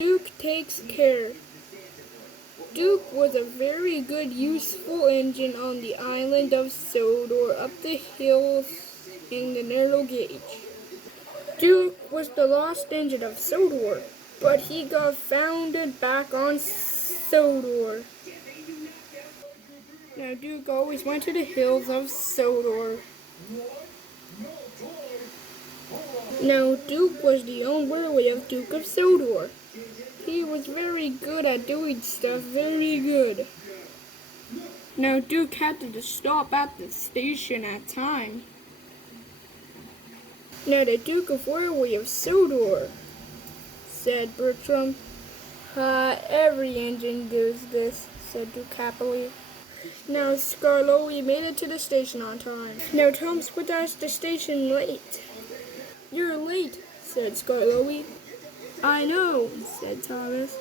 Duke takes care. Duke was a very good, useful engine on the island of Sodor, up the hills in the narrow gauge. Duke was the lost engine of Sodor, but he got founded back on Sodor. Now Duke always went to the hills of Sodor. Now Duke was the owner of Duke of Sodor. He was very good at doing stuff, very good. Now Duke had to stop at the station at time. Now the Duke of Warway of Sodor, said Bertram. Every engine does this, said Duke happily. Now Skarloey made it to the station on time. Now Thomas put us at the station late. You're late, said Skarloey. I know, said Thomas.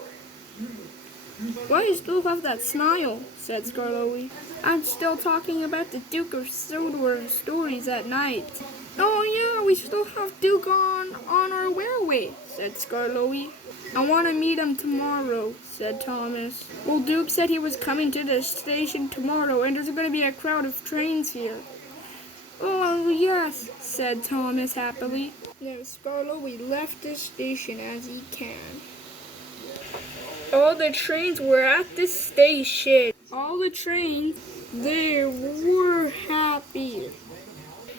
Why you still have that smile, said Skarloey. I'm still talking about the Duke of Sodor stories at night. Oh yeah, we still have Duke on our railway, said Skarloey. I want to meet him tomorrow, said Thomas. Well, Duke said he was coming to the station tomorrow, and there's going to be a crowd of trains here. Oh yes, said Thomas happily. Now Skarloey left the station as he can. All the trains were at the station. All the trains, they were happy.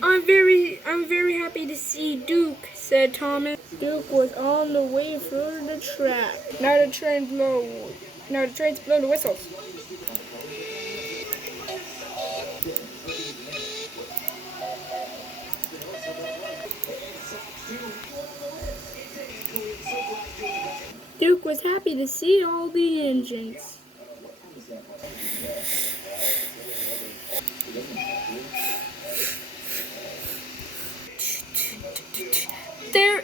I'm very happy to see Duke, said Thomas. Duke was on the way for the track. Now the trains blow the whistles. Duke was happy to see all the engines. There